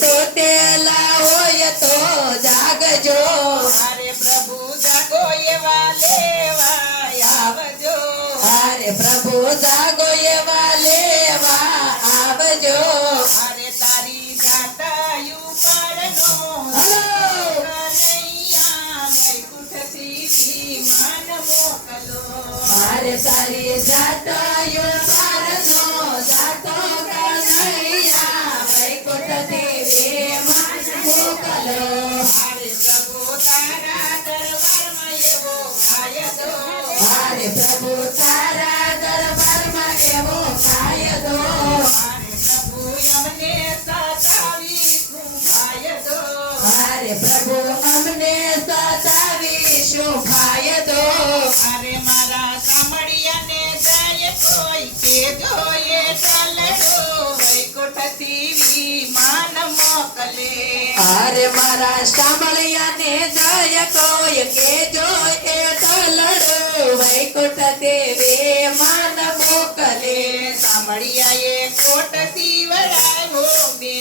સુતેલા હોય તો જાગજો અરે પ્રભુ જાગો એવા લેવા આવજો અરે પ્રભુ જાગો એવા લેવા આવજો અરે તારી જાતાયુ પડનો કનૈયા વૈકુંઠથી વિમાન મોકલો મારે તારી જાતાયો પારનો જાતો કનૈયા વૈકુંઠથી વિમાન મોકલો અરે પ્રભુ તારા દરબારમાં એવો કાયદો અરે પ્રભુ તારા દરબારમાં એવો કાયદો અરે પ્રભુ અમને સતાવી શું ફાયદો અરે પ્રભુ અમને સતાવી શું ફાયદો અરે મારા સામળિયાને જાય કોઈ કે જોઈએ ટલડો વૈકુંઠથી વિમાન મોકલે અરે મારા સાંભળ્યાને જય કોઈ કે જોય તલડો વૈકુંઠ દેવે માન મોકલે સામળિયાએ કોટ સીવડાવ્યો બે